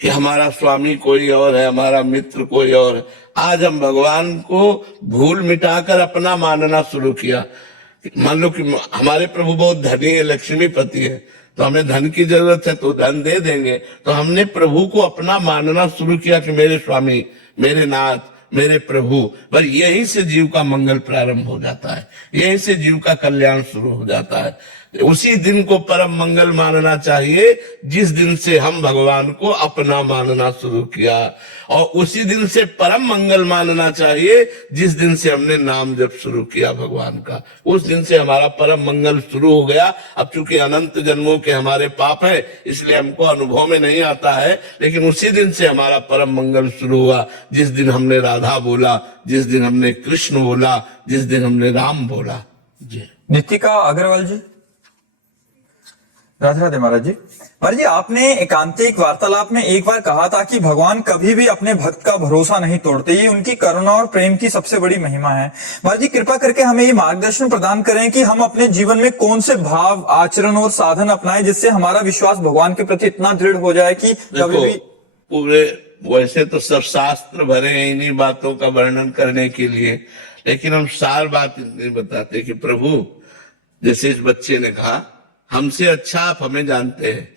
कि हमारा स्वामी कोई और है, हमारा मित्र कोई और है। आज हम भगवान को भूल मिटाकर अपना मानना शुरू किया। मान लो कि हमारे प्रभु बहुत धनी है, लक्ष्मीपति है, तो हमें धन की जरूरत है तो धन दे देंगे। तो हमने प्रभु को अपना मानना शुरू किया कि मेरे स्वामी, मेरे नाथ, मेरे प्रभु। पर यहीं से जीव का मंगल प्रारंभ हो जाता है, यहीं से जीव का कल्याण शुरू हो जाता है। उसी दिन को परम मंगल मानना चाहिए जिस दिन से हम भगवान को अपना मानना शुरू किया, और उसी दिन से परम मंगल मानना चाहिए जिस दिन से हमने नाम जप शुरू किया भगवान का। उस दिन से हमारा परम मंगल शुरू हो गया। अब चूंकि अनंत जन्मों के हमारे पाप है इसलिए हमको अनुभव में नहीं आता है, लेकिन उसी दिन से हमारा परम मंगल शुरू हुआ जिस दिन हमने राधा बोला, जिस दिन हमने कृष्ण बोला, जिस दिन हमने राम बोला। जी नितिका अग्रवाल जी। राधे राधे महाराज जी। महाराज जी, आपने एकांतिक वार्तालाप में एक बार कहा था कि भगवान कभी भी अपने भक्त का भरोसा नहीं तोड़ते, ये उनकी करुणा और प्रेम की सबसे बड़ी महिमा है। महाराज जी, कृपा करके हमें ये मार्गदर्शन प्रदान करें कि हम अपने जीवन में कौन से भाव, आचरण और साधन अपनाएं जिससे हमारा विश्वास भगवान के प्रति इतना दृढ़ हो जाए कि कभी भी। पूरे वैसे तो सब शास्त्र भरे हैं इन्हीं बातों का वर्णन करने के लिए, लेकिन हम सार बात इतनी बताते कि प्रभु, जैसे इस बच्चे ने कहा, हमसे अच्छा आप हमें जानते हैं,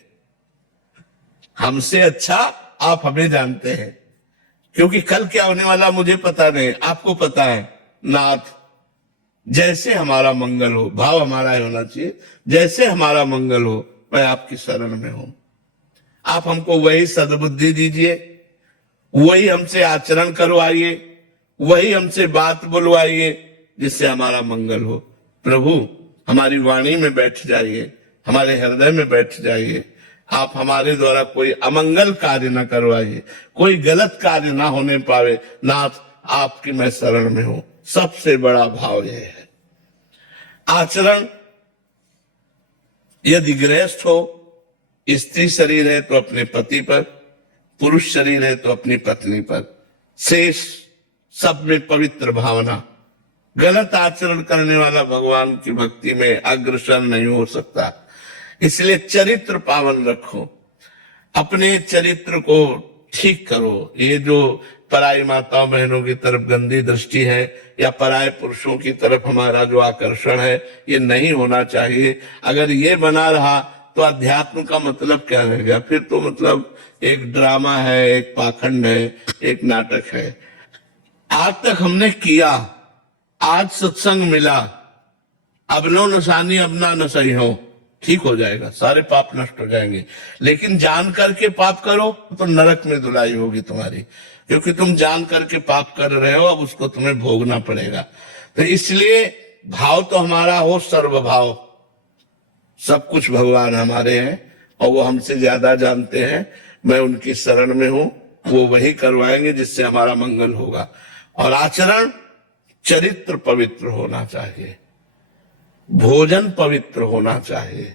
हमसे अच्छा आप हमें जानते हैं, क्योंकि कल क्या होने वाला मुझे पता नहीं, आपको पता है। नाथ, जैसे हमारा मंगल हो, भाव हमारा होना चाहिए, जैसे हमारा मंगल हो मैं आपकी शरण में हूं। आप हमको वही सद्बुद्धि दीजिए, वही हमसे आचरण करवाइए, वही हमसे बात बुलवाइए जिससे हमारा मंगल हो। प्रभु, हमारी वाणी में बैठ जाइए, हमारे हृदय में बैठ जाइए। आप हमारे द्वारा कोई अमंगल कार्य न करवाइए, कोई गलत कार्य ना होने पावे। नाथ, आपकी मैं शरण में हूं। सबसे बड़ा भाव यह है। आचरण, यदि गृहस्थ हो, स्त्री शरीर है तो अपने पति पर, पुरुष शरीर है तो अपनी पत्नी पर, शेष सब में पवित्र भावना। गलत आचरण करने वाला भगवान की भक्ति में अग्रसर नहीं हो सकता। इसलिए चरित्र पावन रखो, अपने चरित्र को ठीक करो। ये जो पराई माताओं बहनों की तरफ गंदी दृष्टि है या पराये पुरुषों की तरफ हमारा जो आकर्षण है, ये नहीं होना चाहिए। अगर ये बना रहा तो अध्यात्म का मतलब क्या रहेगा? फिर तो मतलब एक ड्रामा है, एक पाखंड है, एक नाटक है। आज तक हमने किया, आज सत्संग मिला, अब नो नसानी अब ना नसही हो, ठीक हो जाएगा, सारे पाप नष्ट हो जाएंगे। लेकिन जान करके पाप करो तो नरक में धुलाई होगी तुम्हारी, क्योंकि तुम जान करके पाप कर रहे हो, अब उसको तुम्हें भोगना पड़ेगा। तो इसलिए भाव तो हमारा हो सर्वभाव, सब कुछ भगवान हमारे हैं और वो हमसे ज्यादा जानते हैं। मैं उनकी शरण में हूं, वो वही करवाएंगे जिससे हमारा मंगल होगा। और आचरण, चरित्र पवित्र होना चाहिए, भोजन पवित्र होना चाहिए।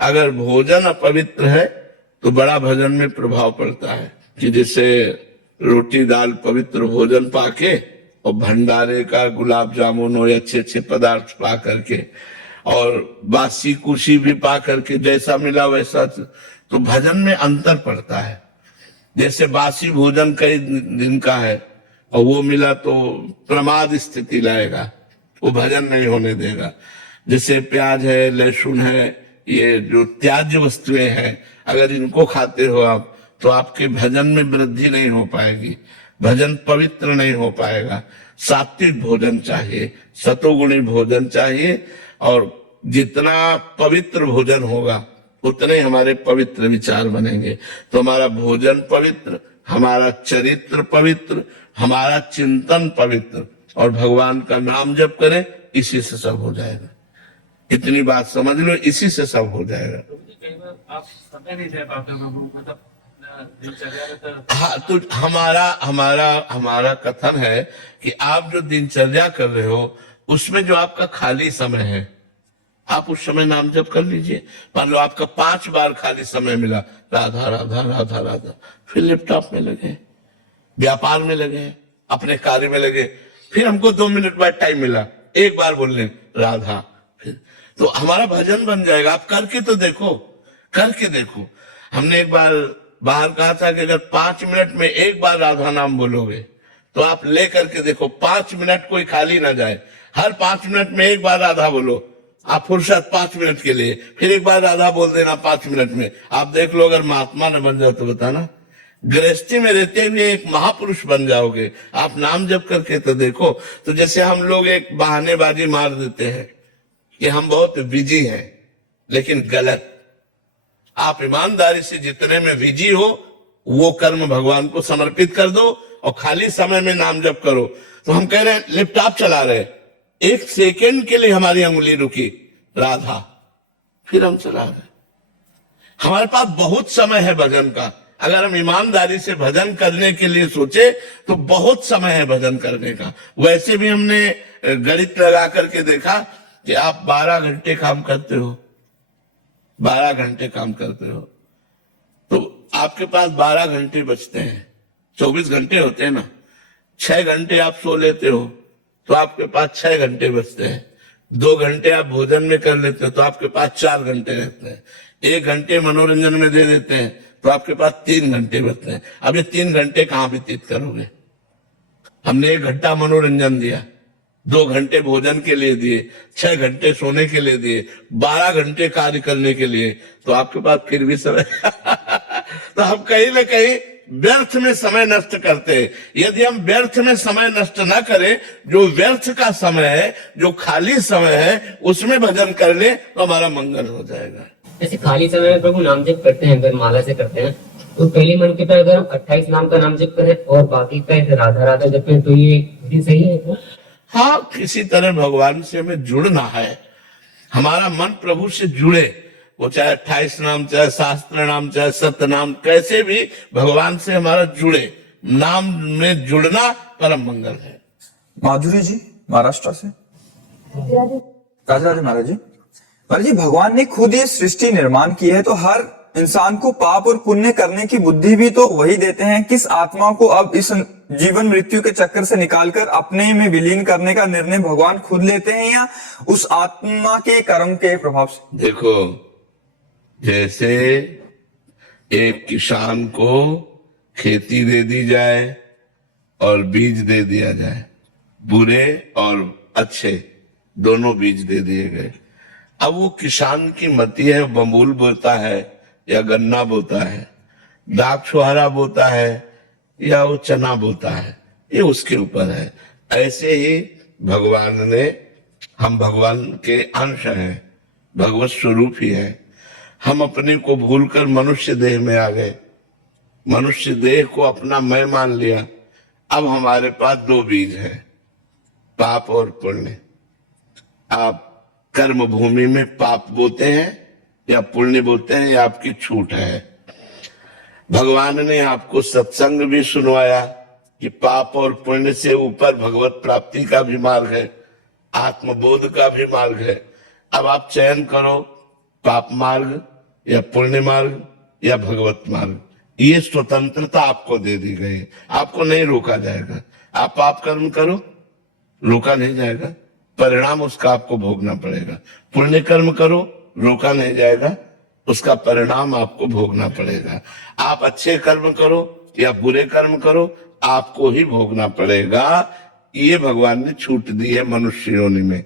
अगर भोजन अपवित्र है तो बड़ा भजन में प्रभाव पड़ता है कि जैसे रोटी दाल पवित्र भोजन पाके और भंडारे का गुलाब जामुन और अच्छे अच्छे पदार्थ पा करके और बासी कुशी भी पा करके जैसा मिला वैसा, तो भजन में अंतर पड़ता है। जैसे बासी भोजन कई दिन का है और वो मिला तो प्रमाद स्थिति लाएगा, वो भजन नहीं होने देगा। जैसे प्याज है, लहसुन है, ये जो त्याज्य वस्तुएं हैं, अगर इनको खाते हो आप तो आपके भजन में वृद्धि नहीं हो पाएगी, भजन पवित्र नहीं हो पाएगा। सात्विक भोजन चाहिए, सतोगुणी भोजन चाहिए, और जितना पवित्र भोजन होगा उतने हमारे पवित्र विचार बनेंगे। तो हमारा भोजन पवित्र, हमारा चरित्र पवित्र, हमारा चिंतन पवित्र, और भगवान का नाम जप करें, इसी से सब हो जाएगा। इतनी बात समझ लो, इसी से सब हो जाएगा। आप समय नहीं दे पाते, मतलब हाँ, तो हमारा कथन है कि आप जो दिनचर्या कर रहे हो उसमें जो आपका खाली समय है, आप उस समय नाम जप कर लीजिए। मान लो आपका 5 बार खाली समय मिला, राधा राधा राधा राधा, फिर लैपटॉप में लगे, व्यापार में लगे, अपने कार्य में लगे। फिर हमको 2 मिनट बाद टाइम मिला, एक बार बोलने राधा, फिर तो हमारा भजन बन जाएगा। आप करके तो देखो, करके देखो। हमने एक बार बाहर कहा था कि अगर 5 मिनट में एक बार राधा नाम बोलोगे तो आप लेकर के देखो 5 मिनट कोई खाली ना जाए। हर 5 मिनट में एक बार राधा बोलो, आप फुर्सत 5 मिनट के लिए, फिर एक बार राधा बोल देना 5 मिनट में। आप देख लो अगर महात्मा न बन जाओ तो बताना, गृहस्थी में रहते हुए एक महापुरुष बन जाओगे। आप नाम जप करके तो देखो। तो जैसे हम लोग एक बहानेबाजी मार देते हैं कि हम बहुत बिजी हैं, लेकिन गलत। आप ईमानदारी से जितने में बिजी हो वो कर्म भगवान को समर्पित कर दो और खाली समय में नाम जप करो। तो हम कह रहे हैं लैपटॉप चला रहे, 1 सेकेंड के लिए हमारी अंगुली रुकी, राधा, फिर हम चला रहे। हमारे पास बहुत समय है भजन का। अगर हम ईमानदारी से भजन करने के लिए सोचे तो बहुत समय है भजन करने का। वैसे भी हमने गणित लगा करके देखा कि आप 12 घंटे काम करते हो, 12 घंटे काम करते हो, तो आपके पास 12 घंटे बचते हैं। 24 घंटे होते हैं ना, 6 घंटे आप सो लेते हो तो आपके पास 6 घंटे बचते हैं। 2 घंटे आप भोजन में कर लेते हो तो आपके पास 4 घंटे रहते हैं। 1 घंटे मनोरंजन में दे देते हैं तो आपके पास 3 घंटे बचते हैं। अब ये 3 घंटे कहां व्यतीत करोगे? हमने 1 घंटा मनोरंजन दिया, 2 घंटे भोजन के लिए दिए, 6 घंटे सोने के लिए दिए, 12 घंटे कार्य करने के लिए, तो आपके पास फिर भी समय तो हम कहीं ना कहीं व्यर्थ में समय नष्ट करते हैं। यदि हम व्यर्थ में समय नष्ट ना करें, जो व्यर्थ का समय है, जो खाली समय है, उसमें भजन कर ले तो हमारा मंगल हो जाएगा। जैसे खाली समय में प्रभु नाम जप करते हैं, अगर माला से करते हैं तो पहले मन के पे अगर हम 28 नाम का नाम जप करें और बाकी का राधा राधा जपें तो ये भी सही है क्या? हाँ, किसी तरह भगवान से हमें जुड़ना है। हमारा मन प्रभु से जुड़े, वो चाहे 28 नाम, चाहे शास्त्र नाम, चाहे सत्य नाम, कैसे भी भगवान से हमारा जुड़े। नाम में जुड़ना परम मंगल है। माधुरी जी महाराष्ट्र से। राधे राधे महाराज जी। महाराज जी, भगवान ने खुद ये सृष्टि निर्माण की है तो हर इंसान को पाप और पुण्य करने की बुद्धि भी तो वही देते हैं। किस आत्मा को अब इस जीवन मृत्यु के चक्कर से निकालकर अपने में विलीन करने का निर्णय भगवान खुद लेते हैं या उस आत्मा के कर्म के प्रभाव से? देखो, जैसे एक किसान को खेती दे दी जाए और बीज दे दिया जाए, बुरे और अच्छे दोनों बीज दे दिए गए। अब वो किसान की मति है, बबूल बोता है या गन्ना बोता है, दाख छुहारा बोता है या वो चना बोता है, ये उसके ऊपर है। ऐसे ही भगवान ने, हम भगवान के अंश हैं, भगवत स्वरूप ही है। हम अपने को भूलकर मनुष्य देह में आ गए, मनुष्य देह को अपना मैं मान लिया। अब हमारे पास 2 बीज हैं, पाप और पुण्य। आप कर्म भूमि में पाप बोते हैं या पुण्य बोते हैं, या आपकी छूट है। भगवान ने आपको सत्संग भी सुनवाया कि पाप और पुण्य से ऊपर भगवत प्राप्ति का भी मार्ग है, आत्मबोध का भी मार्ग है। अब आप चयन करो, पाप मार्ग या पुण्य मार्ग या भगवत मार्ग। ये स्वतंत्रता आपको दे दी गई है, आपको नहीं रोका जाएगा। आप पाप कर्म करो, रोका नहीं जाएगा, परिणाम उसका आपको भोगना पड़ेगा। पुण्य कर्म करो, रोका नहीं जाएगा, उसका परिणाम आपको भोगना पड़ेगा। आप अच्छे कर्म करो या बुरे कर्म करो, आपको ही भोगना पड़ेगा। ये भगवान ने छूट दी है मनुष्य योनि में।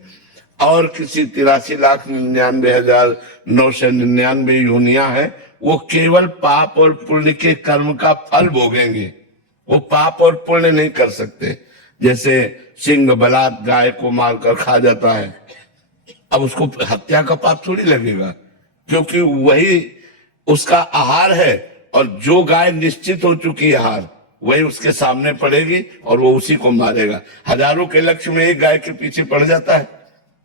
और किसी 83,99,999 योनियां हैं, वो केवल पाप और पुण्य के कर्म का फल भोगेंगे, वो पाप और पुण्य नहीं कर सकते। जैसे सिंह बलात् गाय को मारकर खा जाता है, अब उसको हत्या का पाप थोड़ी लगेगा, क्योंकि वही उसका आहार है। और जो गाय निश्चित हो चुकी है आहार, वही उसके सामने पड़ेगी और वो उसी को मारेगा। हजारों के लक्ष्य में एक गाय के पीछे पड़ जाता है,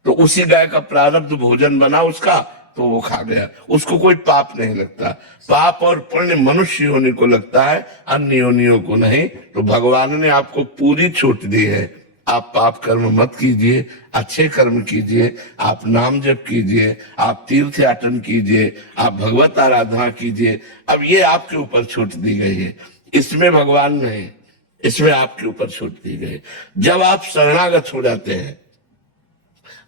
तो उसी गाय का प्रारब्ध भोजन बना उसका, तो वो खा गया, उसको कोई पाप नहीं लगता। पाप और पुण्य मनुष्य योनि को लगता है, अन्य योनियों को नहीं। तो भगवान ने आपको पूरी छूट दी है। आप पाप कर्म मत कीजिए, अच्छे कर्म कीजिए, आप नाम जप कीजिए, आप तीर्थ याटन कीजिए, आप भगवत आराधना कीजिए। अब ये आपके ऊपर छूट दी गई है, इसमें भगवान नहीं, इसमें आपके ऊपर छूट दी गई। जब आप शरणागत हो जाते हैं,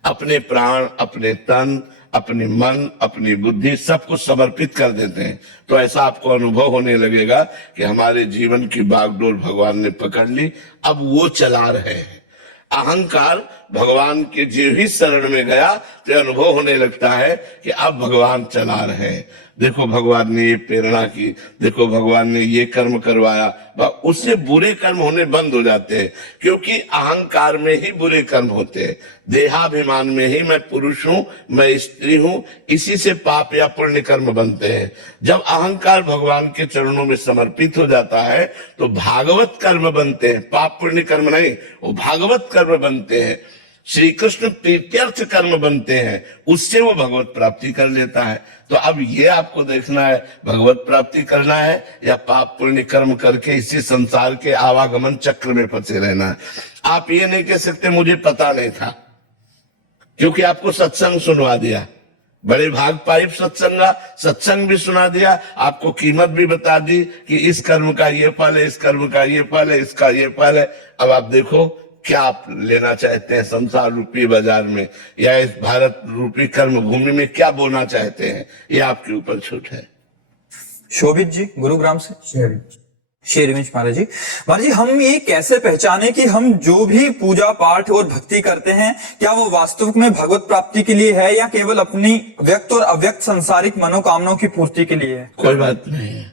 अपने प्राण, अपने तन, अपनी मन, अपनी बुद्धि सब कुछ समर्पित कर देते हैं, तो ऐसा आपको अनुभव होने लगेगा कि हमारे जीवन की बागडोर भगवान ने पकड़ ली, अब वो चला रहे हैं। अहंकार भगवान के जीव ही शरण में गया तो अनुभव होने लगता है कि अब भगवान चला रहे हैं। देखो भगवान ने ये प्रेरणा की, देखो भगवान ने ये कर्म करवाया, उससे बुरे कर्म होने बंद हो जाते हैं, क्योंकि अहंकार में ही बुरे कर्म होते हैं। देहाभिमान में ही मैं पुरुष हूं, मैं स्त्री हूं, इसी से पाप या पुण्य कर्म बनते हैं। जब अहंकार भगवान के चरणों में समर्पित हो जाता है तो भागवत कर्म बनते हैं, पाप पुण्य कर्म नहीं, वो भागवत कर्म बनते हैं, श्री कृष्ण प्रीत्यर्थ कर्म बनते हैं, उससे वो भगवत प्राप्ति कर लेता है। तो अब ये आपको देखना है, भगवत प्राप्ति करना है या पाप पुण्य कर्म करके इसी संसार के आवागमन चक्र में फंसे रहना है। आप ये नहीं कह सकते मुझे पता नहीं था, क्योंकि आपको सत्संग सुनवा दिया, बड़े भाग पाइप सत्संग भी सुना दिया, आपको कीमत भी बता दी कि इस कर्म का ये फल है, इस कर्म का ये फल है, इसका ये फल है। अब आप देखो क्या आप लेना चाहते हैं संसार रूपी बाजार में, या इस भारत रूपी कर्म भूमि में क्या बोना चाहते हैं, ये आपके ऊपर छूट है। शोभित जी गुरुग्राम से शेरविंश महाराज जी, हम ये कैसे पहचाने कि हम जो भी पूजा पाठ और भक्ति करते हैं क्या वो वास्तविक में भगवत प्राप्ति के लिए है या केवल अपनी व्यक्त और अव्यक्त सांसारिक मनोकामनाओं की पूर्ति के लिए है? कोई बात नहीं है,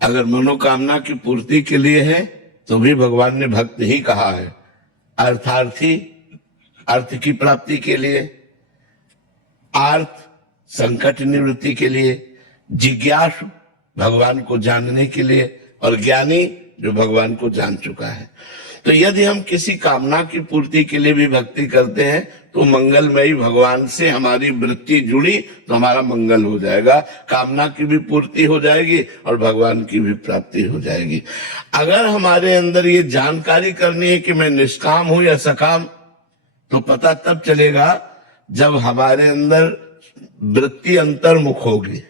अगर मनोकामना की पूर्ति के लिए है तो भी भगवान ने भक्त ही कहा है। अर्थार्थी अर्थ की प्राप्ति के लिए, आर्थ संकट निवृत्ति के लिए, जिज्ञासु भगवान को जानने के लिए, और ज्ञानी जो भगवान को जान चुका है। तो यदि हम किसी कामना की पूर्ति के लिए भी भक्ति करते हैं तो मंगलमयी भगवान से हमारी वृत्ति जुड़ी तो हमारा मंगल हो जाएगा, कामना की भी पूर्ति हो जाएगी और भगवान की भी प्राप्ति हो जाएगी। अगर हमारे अंदर ये जानकारी करनी है कि मैं निष्काम हूं या सकाम, तो पता तब चलेगा जब हमारे अंदर वृत्ति अंतर्मुख होगी,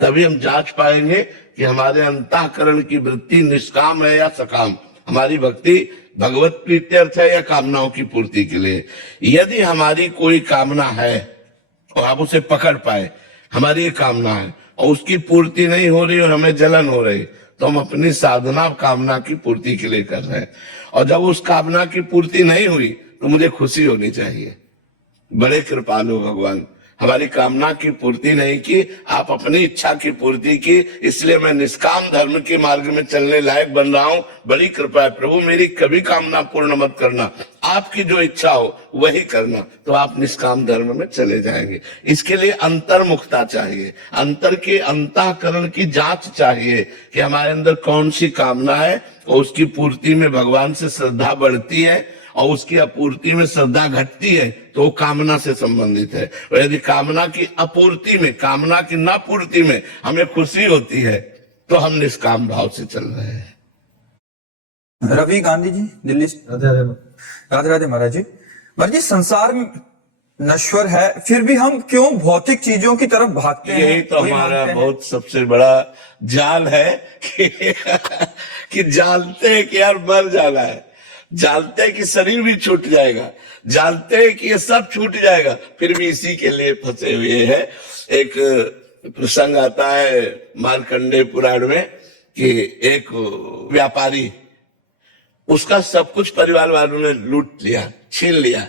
तभी हम जांच पाएंगे कि हमारे अंतःकरण की वृत्ति निष्काम है या सकाम, हमारी भक्ति भगवत प्रीत्यर्थ है या कामनाओं की पूर्ति के लिए। यदि हमारी कोई कामना है और आप उसे पकड़ पाए, हमारी ये कामना है और उसकी पूर्ति नहीं हो रही और हमें जलन हो रही, तो हम अपनी साधना कामना की पूर्ति के लिए कर रहे हैं। और जब उस कामना की पूर्ति नहीं हुई तो मुझे खुशी होनी चाहिए, बड़े कृपालु भगवान, हमारी कामना की पूर्ति नहीं की, आप अपनी इच्छा की पूर्ति की, इसलिए मैं निष्काम धर्म के मार्ग में चलने लायक बन रहा हूं। बड़ी कृपा है प्रभु, मेरी कभी कामना पूर्ण मत करना, आपकी जो इच्छा हो वही करना, तो आप निष्काम धर्म में चले जाएंगे। इसके लिए अंतर्मुखता चाहिए, अंतर के अंतःकरण की जांच चाहिए कि हमारे अंदर कौन सी कामना है और उसकी पूर्ति में भगवान से श्रद्धा बढ़ती है और उसकी अपूर्ति में श्रद्धा घटती है तो वो कामना से संबंधित है। और यदि कामना की अपूर्ति में, कामना की न पूर्ति में हमें खुशी होती है तो हम निष्काम भाव से चल रहे हैं। रवि गांधी जी दिल्ली से। राधे राधे महाराज जी। महाराज जी, संसार नश्वर है फिर भी हम क्यों भौतिक चीजों की तरफ भागते हैं? यही तो हमारा बहुत सबसे बड़ा जाल है कि जानते हैं कि यार मर जाना है, जानते हैं कि शरीर भी छूट जाएगा, जानते हैं कि ये सब छूट जाएगा, फिर भी इसी के लिए फंसे हुए हैं। एक प्रसंग आता है मार्कंडेय पुराण में कि एक व्यापारी, उसका सब कुछ परिवार वालों ने लूट लिया, छीन लिया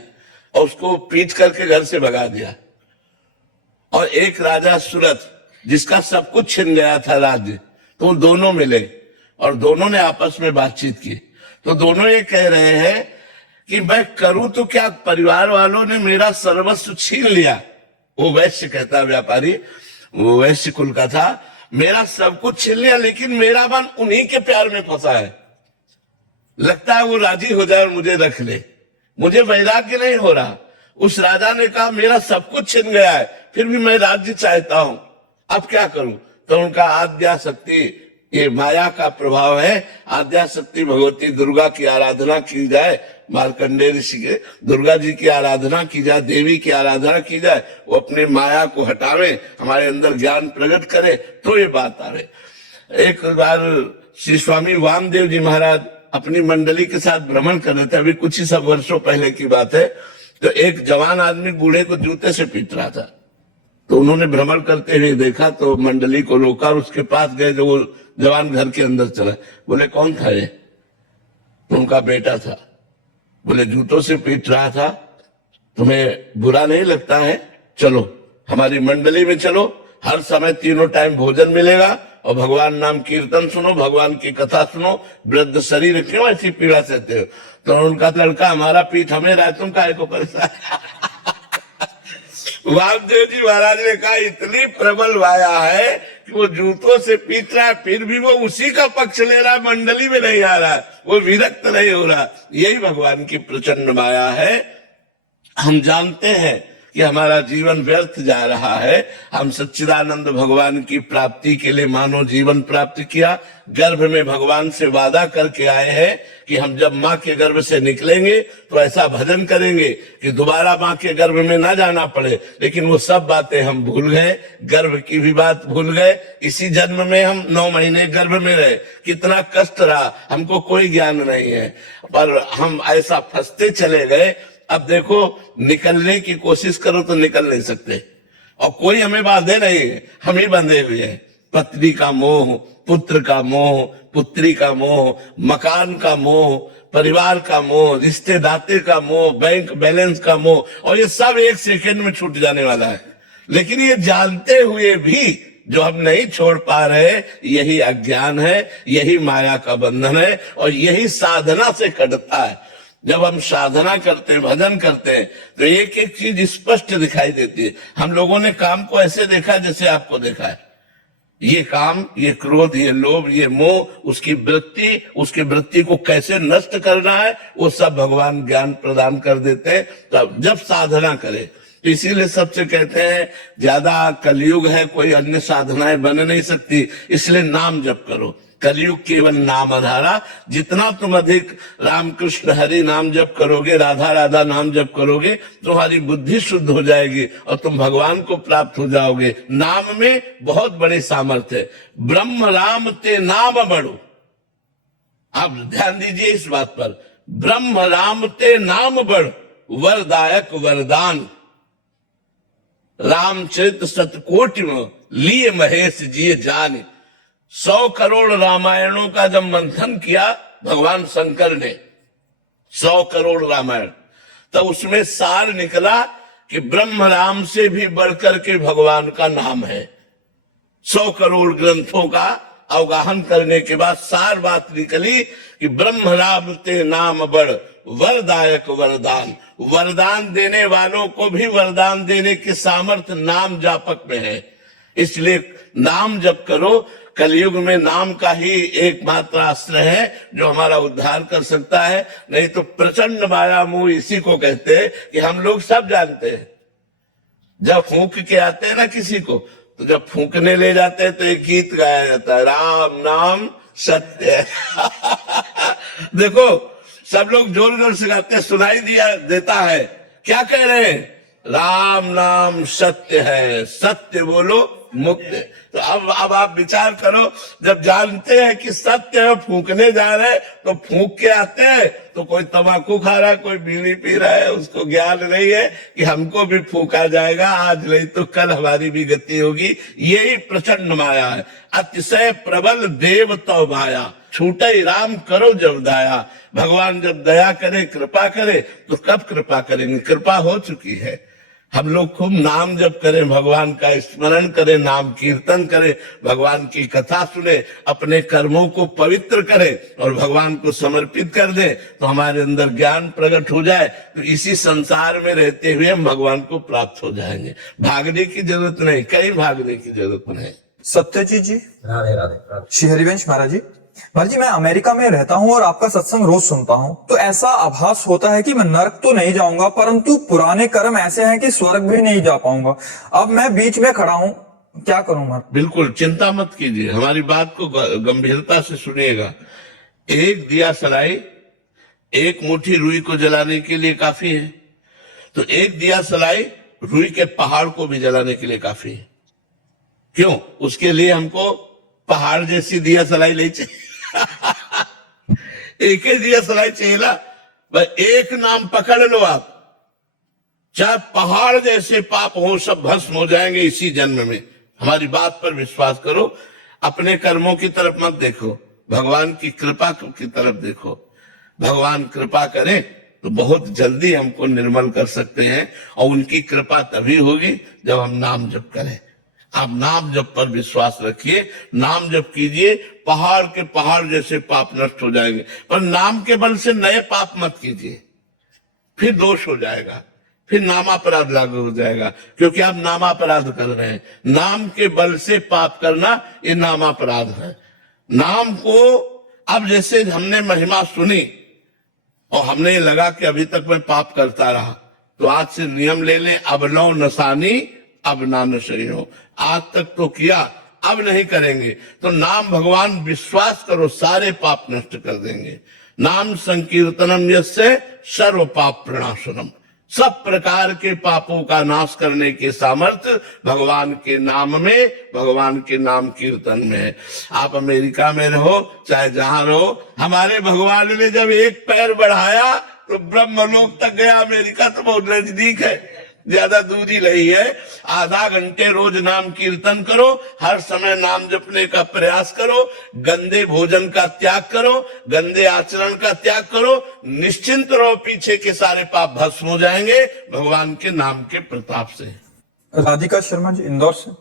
और उसको पीट करके घर से भगा दिया। और एक राजा सूरत, जिसका सब कुछ छिन गया था राज्य, तो दोनों मिले और दोनों ने आपस में बातचीत की। तो दोनों ये कह रहे हैं कि मैं करूं तो क्या, परिवार वालों ने मेरा सर्वस्व छीन लिया। वो वैश्य कहता, व्यापारी वो वैश्य कुल का था, मेरा सब कुछ छीन लिया लेकिन मेरा मन उन्हीं के प्यार में फंसा है, लगता है वो राजी हो जाए और मुझे रख ले, मुझे वैराग्य नहीं हो रहा। उस राजा ने कहा मेरा सब कुछ छिन गया है फिर भी मैं राज्य चाहता हूं, अब क्या करूं? तो उनका आद्या शक्ति, ये माया का प्रभाव है, आद्या शक्ति भगवती दुर्गा की आराधना की जाए, मार्कंडेय ऋषि के दुर्गा जी की आराधना की जाए, देवी की आराधना की जाए, वो अपने माया को हटावे, हमारे अंदर ज्ञान प्रकट करे तो ये बात आवे। एक बार श्री स्वामी वामदेव जी महाराज अपनी मंडली के साथ भ्रमण कर रहे थे, अभी कुछ ही सब वर्षों पहले की बात है। तो एक जवान आदमी बूढ़े को जूते से पीट रहा था। तो उन्होंने भ्रमण करते हुए देखा, तो मंडली को रोका और उसके पास गए। जो वो जवान घर के अंदर चला, बोले कौन था ये? तो उनका बेटा था। बोले जूतों से पीट रहा था, तुम्हें बुरा नहीं लगता है? चलो हमारी मंडली में चलो, हर समय तीनों टाइम भोजन मिलेगा और भगवान नाम कीर्तन सुनो, भगवान की कथा सुनो। वृद्ध शरीर क्यों ऐसी पीड़ा सहते हो? तो उनका लड़का हमारा पीठ हमें रहा, तुम काहे को परेशान? वामदेव जी महाराज ने कहा इतनी प्रबल माया है कि वो जूतों से पीट रहा है, फिर भी वो उसी का पक्ष ले रहा है, मंडली में नहीं आ रहा, वो विरक्त नहीं हो रहा। यही भगवान की प्रचंड माया है। हम जानते हैं कि हमारा जीवन व्यर्थ जा रहा है। हम सच्चिदानंद भगवान की प्राप्ति के लिए मानव जीवन प्राप्त किया। गर्भ में भगवान से वादा करके आए हैं कि हम जब माँ के गर्भ से निकलेंगे तो ऐसा भजन करेंगे कि दोबारा माँ के गर्भ में ना जाना पड़े। लेकिन वो सब बातें हम भूल गए, गर्भ की भी बात भूल गए। इसी जन्म में हम 9 महीने गर्भ में रहे, कितना कष्ट रहा, हमको कोई ज्ञान नहीं है, पर हम ऐसा फंसते चले गए। अब देखो, निकलने की कोशिश करो तो निकल नहीं सकते, और कोई हमें बांधे नहीं है, हम ही बंधे हुए हैं। पत्नी का मोह, पुत्र का मोह, पुत्री का मोह, मकान का मोह, परिवार का मोह, रिश्ते नाते का मोह, बैंक बैलेंस का मोह, और ये सब 1 सेकंड में छूट जाने वाला है। लेकिन ये जानते हुए भी जो हम नहीं छोड़ पा रहे, यही अज्ञान है, यही माया का बंधन है, और यही साधना से कटता है। जब हम साधना करते हैं, भजन करते हैं, तो एक एक चीज स्पष्ट दिखाई देती है। हम लोगों ने काम को ऐसे देखा जैसे आपको देखा है। ये काम, ये क्रोध, ये लोभ, ये मोह, उसकी वृत्ति को कैसे नष्ट करना है, वो सब भगवान ज्ञान प्रदान कर देते हैं। तब जब साधना करे, इसीलिए सबसे कहते हैं ज्यादा कलयुग है, कोई अन्य साधनाएं बन नहीं सकती, इसलिए नाम जप करो। कलयुग केवल नाम आधारा। जितना तुम अधिक राम कृष्ण हरि नाम जप करोगे, राधा राधा नाम जप करोगे, तुम्हारी बुद्धि शुद्ध हो जाएगी और तुम भगवान को प्राप्त हो जाओगे। नाम में बहुत बड़े सामर्थ्य है। ब्रह्म राम ते नाम बड़ो, आप ध्यान दीजिए इस बात पर। ब्रह्म राम ते नाम बड़, वरदायक वरदान। रामचरित सतकोटि में लिए महेश जी जान। 100 करोड़ रामायणों का जब मंथन किया भगवान शंकर ने, 100 करोड़ रामायण, तब उसमें सार निकला कि ब्रह्म राम से भी बढ़कर के भगवान का नाम है। 100 करोड़ ग्रंथों का अवगाहन करने के बाद सार बात निकली कि ब्रह्म राम ते नाम बड़, वरदायक वरदान। वरदान देने वालों को भी वरदान देने के सामर्थ्य नाम जापक में है। इसलिए नाम जप करो। कलयुग में नाम का ही एकमात्र आश्रय है जो हमारा उद्धार कर सकता है। नहीं तो प्रचंड माया मोह इसी को कहते हैं कि हम लोग सब जानते हैं। जब फूंक के आते हैं ना किसी को, तो जब फूंकने ले जाते हैं तो एक गीत गाया जाता है, राम नाम सत्य है। देखो सब लोग जोर जोर से गाते हैं, सुनाई देता है। क्या कह रहे हैं? राम नाम सत्य है, सत्य बोलो मुक्त है। तो अब आप विचार करो, जब जानते हैं कि सत्य है, फूंकने जा रहे हैं, तो फूंक के आते हैं, तो कोई तंबाकू खा रहा है, कोई बीड़ी पी रहा है, उसको ज्ञान नहीं है कि हमको भी फूंका जाएगा, आज नहीं तो कल हमारी भी गति होगी। यही प्रचंड माया है। अतिशय प्रबल देव तो माया, छूटे राम करो जब दया। भगवान जब दया करे, कृपा करे, तो कब कृपा करेंगे? कृपा हो चुकी है। हम लोग खूब नाम जप करें, भगवान का स्मरण करें, नाम कीर्तन करें, भगवान की कथा सुने, अपने कर्मों को पवित्र करें और भगवान को समर्पित कर दें, तो हमारे अंदर ज्ञान प्रकट हो जाए। तो इसी संसार में रहते हुए हम भगवान को प्राप्त हो जाएंगे। भागने की जरूरत नहीं, कहीं भागने की जरूरत नहीं। सत्यजीत जी, राधे राधे राधे। श्री हरिवंश महाराज जी, महाराज जी मैं अमेरिका में रहता हूँ और आपका सत्संग रोज सुनता हूँ, तो ऐसा आभास होता है कि मैं नरक तो नहीं जाऊंगा, परंतु पुराने कर्म ऐसे हैं कि स्वर्ग भी नहीं जा पाऊंगा। अब मैं बीच में खड़ा हूँ, क्या करूं महाराज? बिल्कुल चिंता मत कीजिए, हमारी बात को गंभीरता से सुनिएगा। एक दिया सलाई एक मुट्ठी रुई को जलाने के लिए काफी है, तो एक दिया सलाई रुई के पहाड़ को भी जलाने के लिए काफी है। क्यों? उसके लिए हमको पहाड़ जैसी दिया सलाई ले चाहिए। एक ही दिया सलाई चाहिए ना। बस एक नाम पकड़ लो आप, चाहे पहाड़ जैसे पाप हो सब भस्म हो जाएंगे इसी जन्म में। हमारी बात पर विश्वास करो, अपने कर्मों की तरफ मत देखो, भगवान की कृपा की तरफ देखो। भगवान कृपा करें तो बहुत जल्दी हमको निर्मल कर सकते हैं, और उनकी कृपा तभी होगी जब हम नाम जप करें। आप नाम जप पर विश्वास रखिए, नाम जप कीजिए, पहाड़ के पहाड़ जैसे पाप नष्ट हो जाएंगे। पर नाम के बल से नए पाप मत कीजिए, फिर दोष हो जाएगा, फिर नामापराध लागू हो जाएगा, क्योंकि आप नामापराध कर रहे हैं। नाम के बल से पाप करना ये नामापराध है। नाम को अब जैसे हमने महिमा सुनी और हमने ये लगा कि अभी तक मैं पाप करता रहा, तो आज से नियम ले लें, अब लो नसानी अब ना नशे हो। आज तक तो किया, अब नहीं करेंगे। तो नाम भगवान विश्वास करो सारे पाप नष्ट कर देंगे। नाम संकीर्तनम यस्य सर्व पाप प्रणाशनम, सब प्रकार के पापों का नाश करने के सामर्थ्य भगवान के नाम में, भगवान के नाम कीर्तन में है। आप अमेरिका में रहो चाहे जहां रहो, हमारे भगवान ने जब एक पैर बढ़ाया तो ब्रह्मलोक तक गया। अमेरिका तो बहुत नजदीक है, ज्यादा दूरी नहीं है। आधा घंटे रोज नाम कीर्तन करो, हर समय नाम जपने का प्रयास करो, गंदे भोजन का त्याग करो, गंदे आचरण का त्याग करो, निश्चिंत रहो, पीछे के सारे पाप भस्म हो जाएंगे भगवान के नाम के प्रताप से। राधिका शर्मा जी इंदौर से।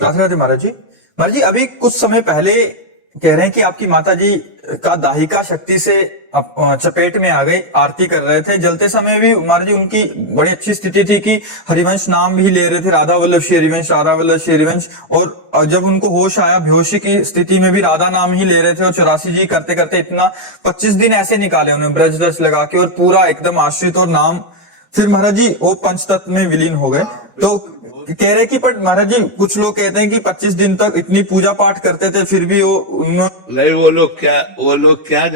राधे राधे महाराज जी। महाराज जी, अभी कुछ समय पहले कह रहे हैं कि आपकी माता जी का दाहिका शक्ति से चपेट में आ गई, आरती कर रहे थे। जलते समय भी महाराज जी उनकी बड़ी अच्छी स्थिति थी कि हरिवंश नाम भी ले रहे थे, राधा वल्लभ श्री हरिवंश, राधा वल्लभ श्री हरिवंश। और जब उनको होश आया, बेहोशी की स्थिति में भी राधा नाम ही ले रहे थे। और 84 जी करते करते इतना 25 दिन ऐसे निकाले उन्हें ब्रज दर्श लगा के, और पूरा एकदम आश्रित और नाम। फिर महाराज जी वो पंचतत्व में विलीन हो गए। तो कह रहे कि पर महाराज जी कुछ लोग कहते हैं कि 25 दिन तक इतनी पूजा पाठ करते थे, फिर भी वो नहीं, वो लोग क्या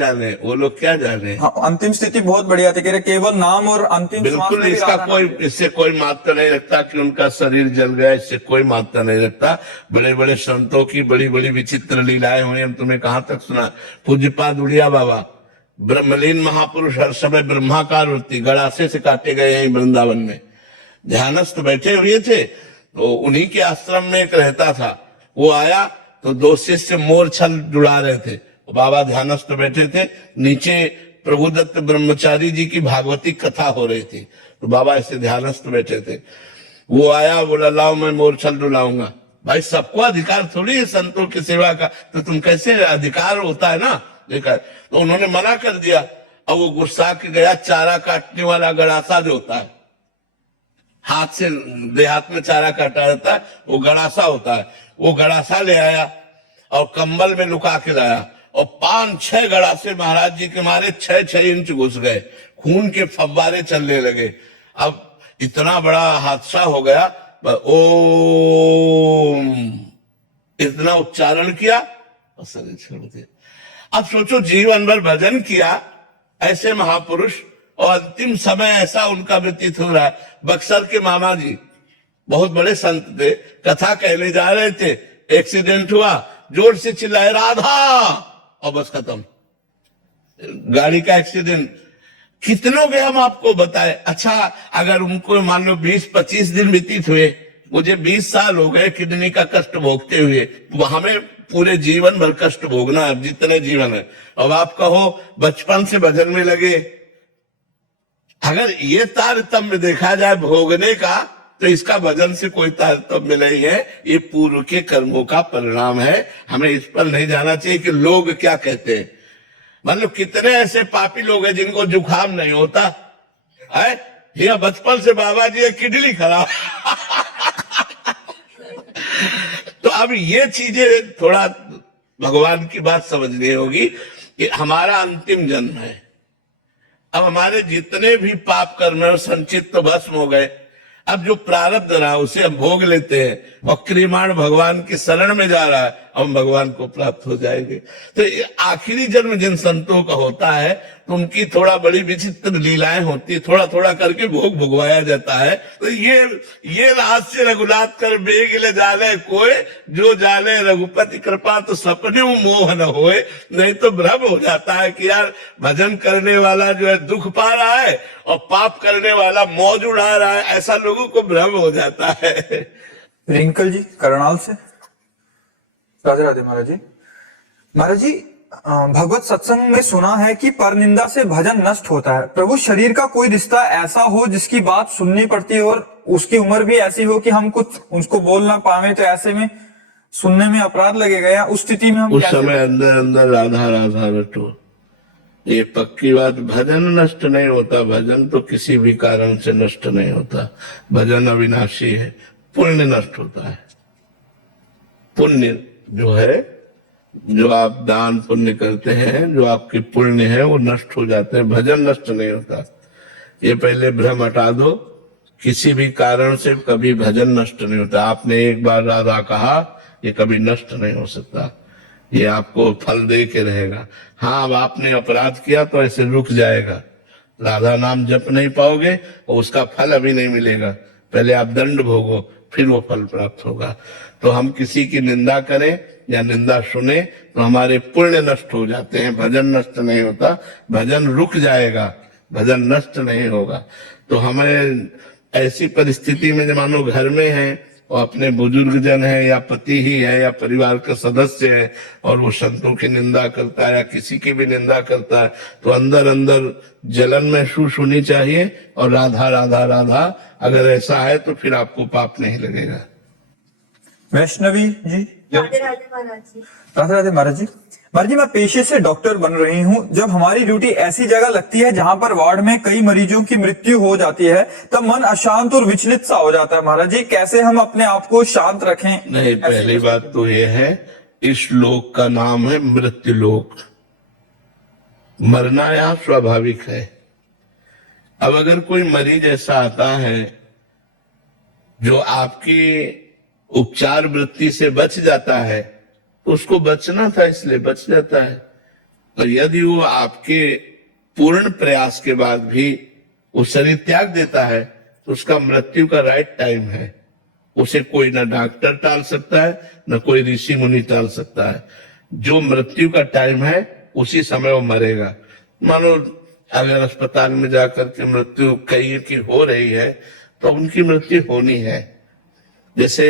जाने। हाँ, अंतिम स्थिति बहुत बढ़िया थी। कह रहे केवल नाम और अंतिम बिल्कुल इससे कोई महत्व नहीं रखता कि उनका शरीर जल गया, इससे कोई महत्व नहीं रखता। बड़े बड़े संतों की बड़ी बड़ी विचित्र लीलाएं हुई, हम तुम्हें कहां तक सुना। पूज्यपाद उड़िया बाबा ब्रह्मलीन महापुरुष, हर समय ब्रह्माकार वृत्ति, गड़ासे से काटे गए हैं वृंदावन में। ध्यानस्थ बैठे हुए थे, तो उन्हीं के आश्रम में एक रहता था, वो आया तो 2 शिष्य मोर छल जुड़ा रहे थे। बाबा ध्यानस्थ बैठे थे, नीचे प्रभुदत्त ब्रह्मचारी जी की भागवती कथा हो रही थी, तो बाबा ऐसे ध्यानस्थ बैठे थे। वो आया, बोला लाओ मैं मोर छल डुलाऊंगा। भाई सबको अधिकार थोड़ी है संतों की सेवा का, तो तुम कैसे, अधिकार होता है ना देखा। तो उन्होंने मना कर दिया, और वो गुस्सा के गया, चारा काटने वाला गड़ासा जो होता है, हाथ से देहात में चारा काटा रहता है, वो गड़ासा होता है, वो गड़ासा ले आया और कंबल में लुका के लाया, और 5-6 गड़ासे महाराज जी के मारे 6-6 इंच घुस गए, खून के फव्वारे चलने लगे। अब इतना बड़ा हादसा हो गया, ओम इतना उच्चारण किया और शरीर छोड़ दिया। अब सोचो, जीवन भर भजन किया ऐसे महापुरुष, और अंतिम समय ऐसा उनका व्यतीत हो रहा है। बक्सर के मामा जी बहुत बड़े संत थे, कथा कहने जा रहे थे, एक्सीडेंट हुआ, जोर से चिल्लाए राधा, और बस खत्म, गाड़ी का एक्सीडेंट। कितनों के हम आपको बताए। अच्छा, अगर उनको मान लो 20-25 दिन व्यतीत हुए, मुझे 20 साल हो गए किडनी का कष्ट भोगते हुए, हमें पूरे जीवन भर कष्ट भोगना है, जितने जीवन है। अब आप कहो बचपन से भजन में लगे, अगर ये तारतम्य देखा जाए भोगने का, तो इसका भजन से कोई तारतम्य नहीं है, ये पूर्व के कर्मों का परिणाम है। हमें इस पर नहीं जाना चाहिए कि लोग क्या कहते हैं। मतलब कितने ऐसे पापी लोग हैं जिनको जुकाम नहीं होता है, ये बचपन से बाबा जी किडनी खराब। तो अब ये चीजें थोड़ा भगवान की बात समझनी होगी कि हमारा अंतिम जन्म है। अब हमारे जितने भी पाप कर्म है संचित तो भस्म हो गए, अब जो प्रारब्ध रहा उसे हम भोग लेते हैं, और क्रियमाण भगवान की शरण में जा रहा है, हम भगवान को प्राप्त हो जाएंगे। तो आखिरी जन्म जिन संतों का होता है तो उनकी थोड़ा बड़ी विचित्र लीलाएं होती, थोड़ा थोड़ा करके भोग भुगवाया जाता है। तो ये रहस्य रघुनाथ कर बेग ले जाने कोई, जो जाने रघुपति कृपा तो सपने मोह न होए। नहीं तो भ्रम हो जाता है कि यार भजन करने वाला जो है दुख पा रहा है और पाप करने वाला मौज उड़ा रहा है, ऐसा लोगों को भ्रम हो जाता है। रिंकल जी करनाल से। राधे राधे महाराज जी। महाराज जी, भगवत सत्संग में सुना है कि परनिंदा से भजन नष्ट होता है। प्रभु, शरीर का कोई रिश्ता ऐसा हो जिसकी बात सुननी पड़ती है और उसकी उम्र भी ऐसी हो कि हम कुछ उसको बोल ना पावे, तो ऐसे में सुनने में अपराध लगेगा, या उस स्थिति में हम उस कैसे? समय अंदर अंदर राधा राधा रटो। ये पक्की बात, भजन नष्ट नहीं होता। भजन तो किसी भी कारण से नष्ट नहीं होता। भजन अविनाशी है। पुण्य नष्ट होता है। पुण्य जो है, जो आप दान पुण्य करते हैं, जो आपके पुण्य है, वो नष्ट हो जाते हैं। भजन नष्ट नहीं होता। ये पहले भ्रम हटा दो। किसी भी कारण से कभी भजन नष्ट नहीं होता। आपने एक बार राधा कहा, ये कभी नष्ट नहीं हो सकता। ये आपको फल दे के रहेगा। हाँ, अब आपने अपराध किया तो ऐसे रुक जाएगा। राधा नाम जप नहीं पाओगे और उसका फल अभी नहीं मिलेगा। पहले आप दंड भोगो, फिर वो फल प्राप्त होगा। तो हम किसी की निंदा करें या निंदा सुने तो हमारे पुण्य नष्ट हो जाते हैं। भजन नष्ट नहीं होता। भजन रुक जाएगा, भजन नष्ट नहीं होगा। तो हमें ऐसी परिस्थिति में जब मानो घर में है और अपने बुजुर्ग जन है या पति ही है या परिवार का सदस्य है और वो संतों की निंदा करता है या किसी की भी निंदा करता है, तो अंदर अंदर जलन महसूस होनी चाहिए। और राधा राधा राधा अगर ऐसा है तो फिर आपको पाप नहीं लगेगा। वैष्णवी जी। राधे राधे महाराज जी। राधे राधे महाराज जी। महाराज जी, मैं पेशे से डॉक्टर बन रही हूँ। जब हमारी ड्यूटी ऐसी जगह लगती है जहाँ पर वार्ड में कई मरीजों की मृत्यु हो जाती है, तब मन अशांत और विचलित सा हो जाता है। महाराज जी, कैसे हम अपने आप को शांत रखें? नहीं, पहली बात तो ये है, इस लोक का नाम है मृत्यु लोक। मरना यहाँ स्वाभाविक है। अब अगर कोई मरीज ऐसा आता है जो आपकी उपचार वृत्ति से बच जाता है, तो उसको बचना था इसलिए बच जाता है। और यदि वो आपके पूर्ण प्रयास के बाद भी वो शरीर त्याग देता है तो उसका मृत्यु का राइट टाइम है। उसे कोई ना डॉक्टर टाल सकता है, न कोई ऋषि मुनि टाल सकता है। जो मृत्यु का टाइम है उसी समय वो मरेगा। मानो अगर अस्पताल में जाकर के मृत्यु कई की हो रही है तो उनकी मृत्यु होनी है। जैसे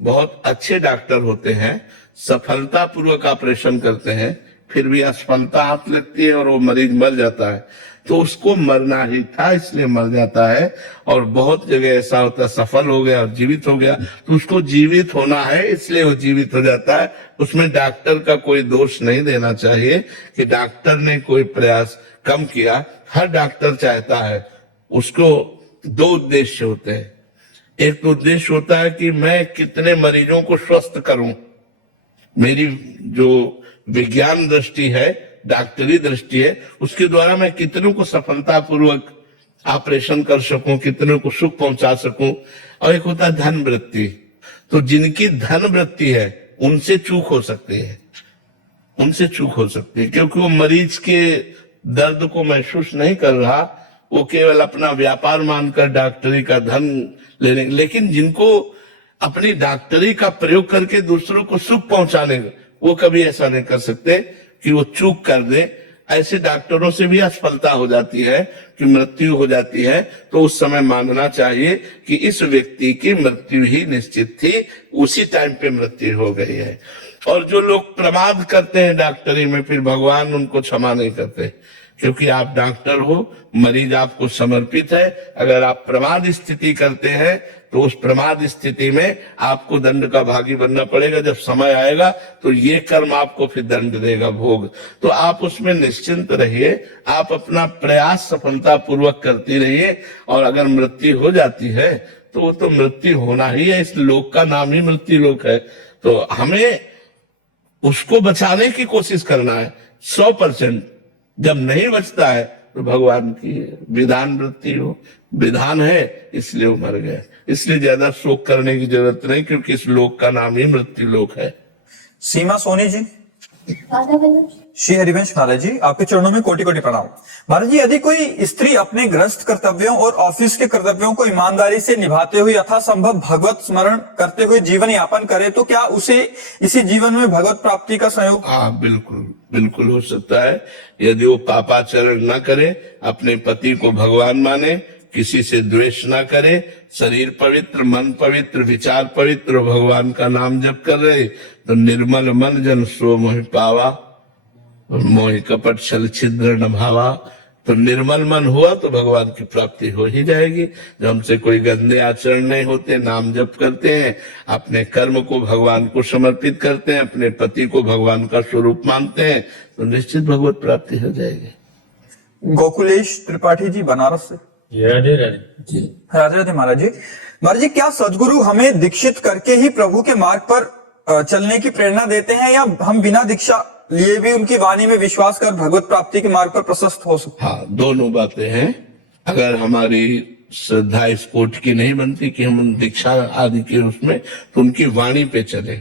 बहुत अच्छे डॉक्टर होते हैं, सफलता पूर्वक ऑपरेशन करते हैं, फिर भी असफलता हाथ लगती है और वो मरीज मर जाता है, तो उसको मरना ही था इसलिए मर जाता है। और बहुत जगह ऐसा होता है, सफल हो गया और जीवित हो गया, तो उसको जीवित होना है इसलिए वो जीवित हो जाता है। उसमें डॉक्टर का कोई दोष नहीं देना चाहिए कि डॉक्टर ने कोई प्रयास कम किया। हर डॉक्टर चाहता है, उसको दो उद्देश्य होते हैं। एक तो उद्देश्य होता है कि मैं कितने मरीजों को स्वस्थ करूं। मेरी जो विज्ञान दृष्टि है, डॉक्टरी दृष्टि है, उसके द्वारा मैं कितनों को सफलतापूर्वक ऑपरेशन कर सकूं, कितनों को सुख पहुंचा सकूं। और एक होता है धन वृत्ति। तो जिनकी धन वृत्ति है उनसे चूक हो सकती है, उनसे चूक हो सकती है, क्योंकि वो मरीज के दर्द को महसूस नहीं कर रहा, वो केवल अपना व्यापार मानकर डॉक्टरी का धन लेने। लेकिन जिनको अपनी डॉक्टरी का प्रयोग करके दूसरों को सुख पहुंचाने, वो कभी ऐसा नहीं कर सकते कि वो चूक कर दे। ऐसे डॉक्टरों से भी असफलता हो जाती है कि मृत्यु हो जाती है, तो उस समय मानना चाहिए कि इस व्यक्ति की मृत्यु ही निश्चित थी, उसी टाइम पे मृत्यु हो गई है। और जो लोग प्रमाद करते हैं डॉक्टरी में, फिर भगवान उनको क्षमा नहीं करते, क्योंकि आप डॉक्टर हो, मरीज आपको समर्पित है। अगर आप प्रमाद स्थिति करते हैं तो उस प्रमाद स्थिति में आपको दंड का भागी बनना पड़ेगा। जब समय आएगा तो ये कर्म आपको फिर दंड देगा, भोग। तो आप उसमें निश्चिंत रहिए, आप अपना प्रयास सफलता पूर्वक करती रहिए। और अगर मृत्यु हो जाती है तो वो तो मृत्यु होना ही है, इस लोक का नाम ही मृत्यु लोक है। तो हमें उसको बचाने की कोशिश करना है 100%। जब नहीं बचता है तो भगवान की विधान वृत्ति हो, विधान है इसलिए वो मर गए। इसलिए ज्यादा शोक करने की जरूरत नहीं, क्योंकि इस लोक का नाम ही मृत्यु लोक है। सीमा सोनी जी। श्री हरिवंश महाराज जी, आपके चरणों में कोटि कोटि प्रणाम। महाराज जी, यदि कोई स्त्री अपने गृहस्थ कर्तव्यों और ऑफिस के कर्तव्यों को ईमानदारी से निभाते हुए यथासंभव भगवत स्मरण करते हुए जीवन यापन करे तो क्या उसे इसी जीवन में भगवत प्राप्ति का संयोग? हाँ, बिल्कुल बिल्कुल हो सकता है। यदि वो पापाचरण न करे, अपने पति को भगवान माने, किसी से द्वेष न करे, शरीर पवित्र, मन पवित्र, विचार पवित्र, भगवान का नाम जप कर रहे, तो निर्मल मन जन सो मोहि पावा, मोहि कपट छल छिद्र न भावा। तो निर्मल मन हुआ तो भगवान की प्राप्ति हो ही जाएगी। जब हमसे कोई गंदे आचरण नहीं होते, नाम जप करते हैं, अपने कर्म को भगवान को समर्पित करते हैं, अपने पति को भगवान का स्वरूप मानते हैं, तो निश्चित भगवत प्राप्ति हो जाएगी। गोकुलेश त्रिपाठी जी, बनारस से। राधे राधे। राधे राधे महाराज जी। महाराज जी, क्या सदगुरु हमें दीक्षित करके ही प्रभु के मार्ग पर चलने की प्रेरणा देते हैं, या हम बिना दीक्षा लिए भी उनकी वाणी में विश्वास कर भगवत प्राप्ति के मार्ग पर प्रशस्त हो सकते? हाँ, दोनों बातें हैं। अगर हमारी श्रद्धा इस कोट की नहीं बनती कि हम दीक्षा आदि के उसमें, तो उनकी वाणी पे चले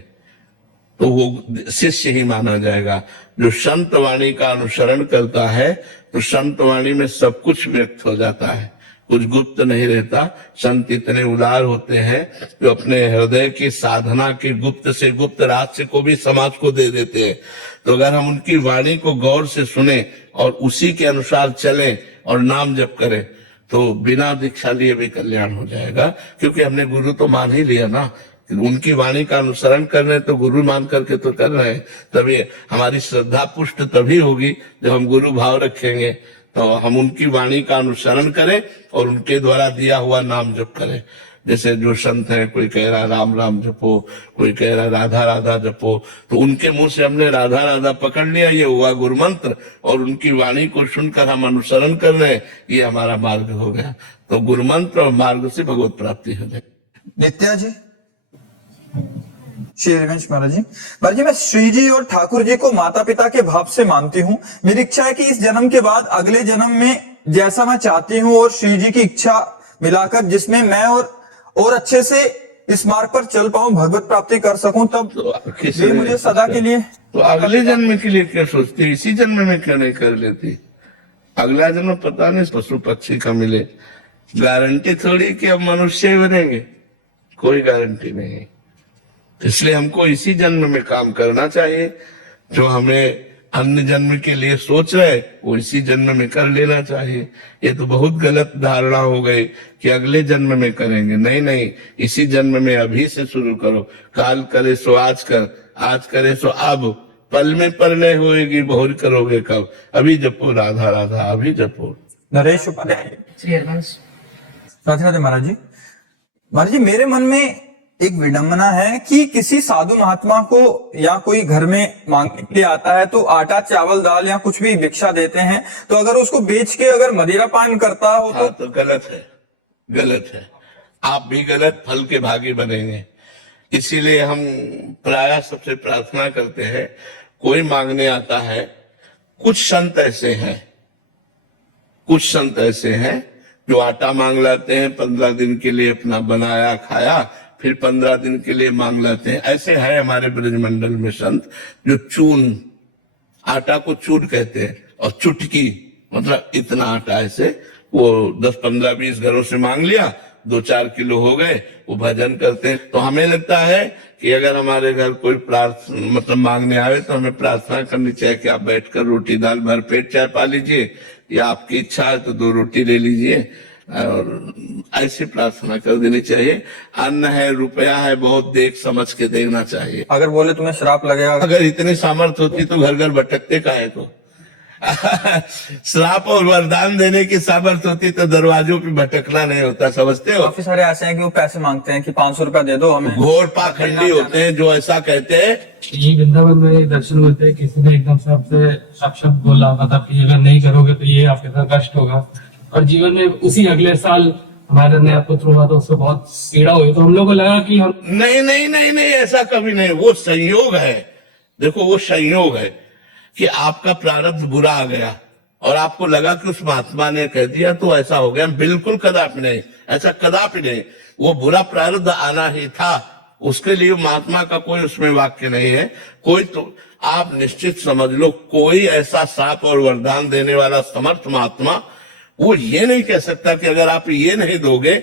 तो वो शिष्य ही माना जाएगा। जो संत वाणी का अनुसरण करता है, तो संत वाणी में सब कुछ व्यक्त हो जाता है, कुछ गुप्त नहीं रहता। संत इतने उदार होते हैं जो अपने हृदय की साधना के गुप्त से गुप्त रहस्य को भी समाज को दे देते हैं। तो अगर हम उनकी वाणी को गौर से सुने और उसी के अनुसार चलें और नाम जप करें, तो बिना दीक्षा लिए भी कल्याण हो जाएगा। क्योंकि हमने गुरु तो मान ही लिया ना, उनकी वाणी का अनुसरण कर रहे हैं, तो गुरु मान करके तो कर रहे हैं। तभी हमारी श्रद्धा पुष्ट तभी होगी जब हम गुरु भाव रखेंगे। तो हम उनकी वाणी का अनुसरण करें और उनके द्वारा दिया हुआ नाम जप करें। जैसे जो संत हैं, कोई कह रहा राम राम जपो, कोई कह रहा राधा राधा जपो, तो उनके मुंह से हमने राधा राधा पकड़ लिया, ये हुआ गुरु मंत्र, और उनकी वाणी को सुनकर हम अनुसरण कर रहे हैं, ये हमारा मार्ग हो गया। तो गुरु मंत्र और मार्ग से भगवत प्राप्ति हो जाएगी। नित्या जी, श्री हरिवंश महाराज जी। महाराज जी, मैं श्री जी और ठाकुर जी को माता पिता के भाव से मानती हूँ। मेरी इच्छा है कि इस जन्म के बाद अगले जन्म में जैसा मैं चाहती हूँ और श्री जी की इच्छा मिलाकर जिसमें मैं और अच्छे से इस मार्ग पर चल पाऊं, भगवत प्राप्ति कर सकूं, तब तो ये मुझे सदा के लिए। तो अगले जन्म के लिए क्या सोचती, इसी जन्म में क्यों नहीं कर लेती? अगला जन्म पता नहीं पशु पक्षी का मिले, गारंटी थोड़ी कि अब मनुष्य ही बनेंगे, कोई गारंटी नहीं। इसलिए हमको इसी जन्म में काम करना चाहिए। जो हमें अन्य जन्म के लिए सोच रहे वो इसी जन्म में कर लेना चाहिए। ये तो बहुत गलत धारणा हो गई कि अगले जन्म में करेंगे। नहीं नहीं, इसी जन्म में अभी से शुरू करो। काल करे सो आज कर, आज करे सो अब, पल में परलय होएगी, बहुर करोगे कब। अभी जपो राधा राधा, अभी जपो। नरेश उपाध्याय। राधे राधे महाराज जी। महाराज जी, मेरे मन में एक विडंबना है कि किसी साधु महात्मा को या कोई घर में मांगने के लिए आता है तो आटा चावल दाल या कुछ भी भिक्षा देते हैं, तो अगर उसको बेच के अगर मदिरा पान करता हो तो गलत है, गलत है। आप भी गलत फल के भागी बनेंगे। इसीलिए हम प्रायः सबसे प्रार्थना करते हैं, कोई मांगने आता है, कुछ संत ऐसे हैं, कुछ संत ऐसे हैं जो आटा मांग लाते हैं, 15 दिन के लिए अपना बनाया खाया, फिर 15 दिन के लिए मांग लाते हैं। ऐसे है हमारे ब्रजमंडल में संत जो चून, आटा को चून कहते हैं, और चुटकी मतलब इतना आटा, ऐसे वो 10, 15, 20 घरों से मांग लिया, 2-4 किलो हो गए, वो भजन करते हैं। तो हमें लगता है कि अगर हमारे घर कोई मतलब मांगने आवे तो हमें प्रार्थना करनी चाहिए कि आप बैठकर रोटी दाल भर पेट चाय पा लीजिए, या आपकी इच्छा है तो 2 रोटी ले लीजिए, और ऐसी प्रार्थना कर देनी चाहिए। अन्न है, रुपया है, बहुत देख समझ के देना चाहिए। अगर बोले तुम्हें श्राप लगेगा, अगर इतनी सामर्थ्य होती तो घर घर भटकते काहे को। श्राप और वरदान देने की सामर्थ्य होती तो दरवाजों पे भटकना नहीं होता, समझते हो। काफी सारे ऐसे हैं कि वो पैसे मांगते हैं कि 500 रुपया दे दो हमें। घोर पाखंडी होते हैं जो ऐसा कहते हैं। ये वृंदावन में दर्शन होते हैं, किसी ने एकदम से आपसे साक्षात बोला, मतलब कि अगर नहीं करोगे तो ये आपके साथ कष्ट होगा, और जीवन में उसी अगले साल हमारा नया पुत्र हुआ तो उसको बहुत पीड़ा हुई, तो हम लोगों को लगा कि हम नहीं नहीं नहीं नहीं, ऐसा कभी नहीं। वो संयोग है, देखो वो संयोग है कि आपका प्रारब्ध बुरा आ गया और आपको लगा कि उस महात्मा ने कह दिया तो ऐसा हो गया। बिल्कुल कदापि नहीं, ऐसा कदापि नहीं। वो बुरा प्रारब्ध आना ही था, उसके लिए महात्मा का कोई उसमें वाक्य नहीं है। कोई तो आप निश्चित समझ लो कोई ऐसा साप और वरदान देने वाला समर्थ महात्मा वो ये नहीं कह सकता कि अगर आप ये नहीं दोगे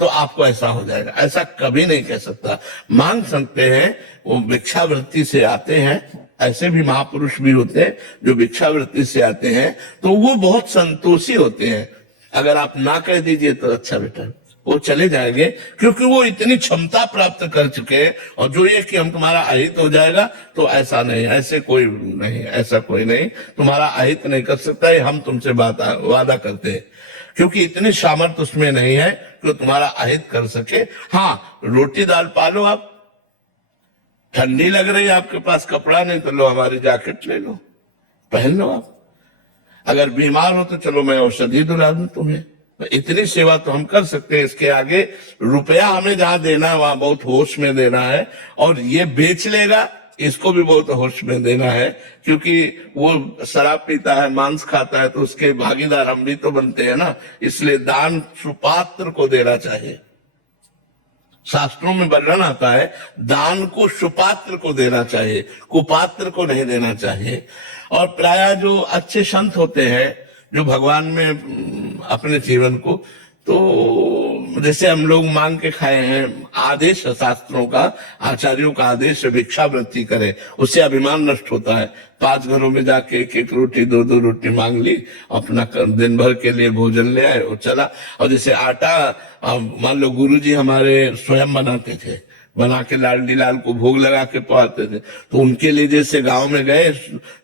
तो आपको ऐसा हो जाएगा, ऐसा कभी नहीं कह सकता। मांग सकते हैं, वो भिक्षावृत्ति से आते हैं, ऐसे भी महापुरुष भी होते हैं जो भिक्षावृत्ति से आते हैं, तो वो बहुत संतोषी होते हैं। अगर आप ना कह दीजिए तो अच्छा बेटा, वो चले जाएंगे, क्योंकि वो इतनी क्षमता प्राप्त कर चुके हैं। और जो ये कि हम तुम्हारा अहित हो जाएगा, तो ऐसा नहीं, ऐसे कोई नहीं, ऐसा कोई नहीं, तुम्हारा अहित नहीं कर सकता, ये हम तुमसे वादा करते हैं, क्योंकि इतनी सामर्थ्य उसमें नहीं है कि तुम्हारा अहित कर सके। हाँ, रोटी दाल पालो, आप ठंडी लग रही है, आपके पास कपड़ा नहीं, तो लो हमारी जैकेट ले लो, पहन लो। आप अगर बीमार हो तो चलो मैं औषधि दिला दूं तुम्हें, इतनी सेवा तो हम कर सकते हैं। इसके आगे रुपया हमें जहां देना है वहां बहुत होश में देना है, और ये बेच लेगा इसको भी बहुत होश में देना है, क्योंकि वो शराब पीता है, मांस खाता है, तो उसके भागीदार हम भी तो बनते हैं ना। इसलिए दान सुपात्र को देना चाहिए। शास्त्रों में वर्णन आता है दान को सुपात्र को देना चाहिए, कुपात्र को नहीं देना चाहिए। और प्रायः जो अच्छे संत होते हैं जो भगवान में अपने जीवन को, तो जैसे हम लोग मांग के खाए हैं, आदेश है शास्त्रों का, आचार्यों का आदेश है भिक्षावृत्ति करे, उससे अभिमान नष्ट होता है। 5 घरों में जाके 1-1 रोटी 2-2 रोटी मांग ली, अपना दिन भर के लिए भोजन ले आए और चला। और जैसे आटा मान लो गुरुजी हमारे स्वयं बनाते थे, बना के लाडली लाल को भोग लगा के पवाते थे, तो उनके लिए जैसे गांव में गए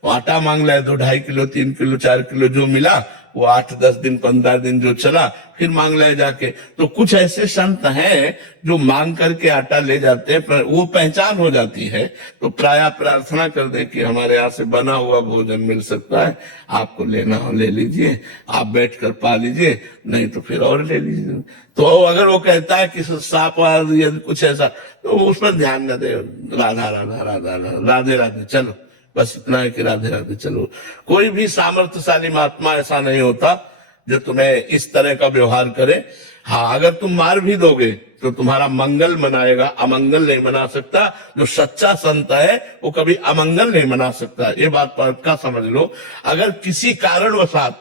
आटा मांग लाए, 2-2.5 किलो 3 किलो 4 किलो जो मिला, वो 8-10 दिन 15 दिन जो चला, फिर मांग लाए जाके। तो कुछ ऐसे संत हैं जो मांग करके आटा ले जाते हैं, पर वो पहचान हो जाती है। तो प्रायः प्रार्थना कर दे कि हमारे यहाँ से बना हुआ भोजन मिल सकता है, आपको लेना हो ले लीजिए, आप बैठ कर पा लीजिए, नहीं तो फिर और ले लीजिए। तो अगर वो कहता है कि सांप या कुछ ऐसा, तो उस पर ध्यान न दे, राधा राधा राधा राधे राधे चलो, बस इतना है कि राधे राधे चलो। कोई भी सामर्थ्यशाली महात्मा ऐसा नहीं होता जो तुम्हें इस तरह का व्यवहार करे। हाँ, अगर तुम मार भी दोगे तो तुम्हारा मंगल मनाएगा, अमंगल नहीं मना सकता। जो सच्चा संत है वो कभी अमंगल नहीं मना सकता, ये बात पक्का समझ लो। अगर किसी कारणवशात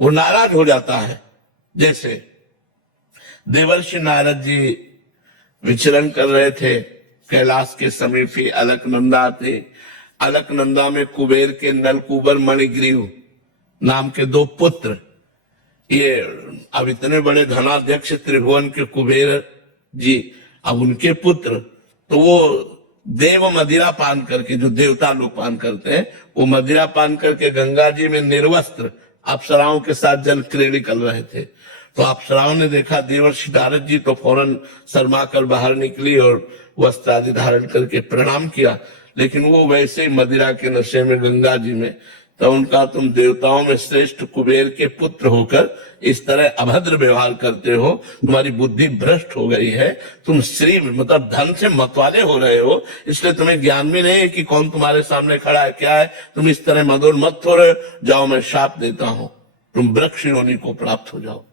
वो नाराज हो जाता है, जैसे देवर्षि नारद जी विचरण कर रहे थे, कैलाश के समीप ही अलकनंदा थे। अलकनंदा में कुबेर के नलकूबर मणिग्रीव नाम के 2 पुत्र, ये अब इतने बड़े धनाध्यक्ष त्रिभुवन के कुबेर जी, अब उनके पुत्र, तो वो देव मदिरा पान करके, जो देवता लोग पान करते हैं, वो मदिरा पान करके गंगा जी में निर्वस्त्र अप्सराओं के साथ जल क्रीड़ा कर रहे थे। तो अप्सराओं ने देखा देवर्षि नारद जी, तो फौरन शर्मा कर बाहर निकली और वस्त्र आदि धारण करके प्रणाम किया। लेकिन वो वैसे ही मदिरा के नशे में गंगा जी में, तो उनका तुम देवताओं में श्रेष्ठ कुबेर के पुत्र होकर इस तरह अभद्र व्यवहार करते हो, तुम्हारी बुद्धि भ्रष्ट हो गई है, तुम श्री मतलब धन से मतवाले हो रहे हो, इसलिए तुम्हें ज्ञान भी नहीं है कि कौन तुम्हारे सामने खड़ा है, क्या है। तुम इस तरह मदोन्मत्त हो रहे हो, जाओ मैं शाप देता हूं, तुम वृक्ष योनि को प्राप्त हो जाओ।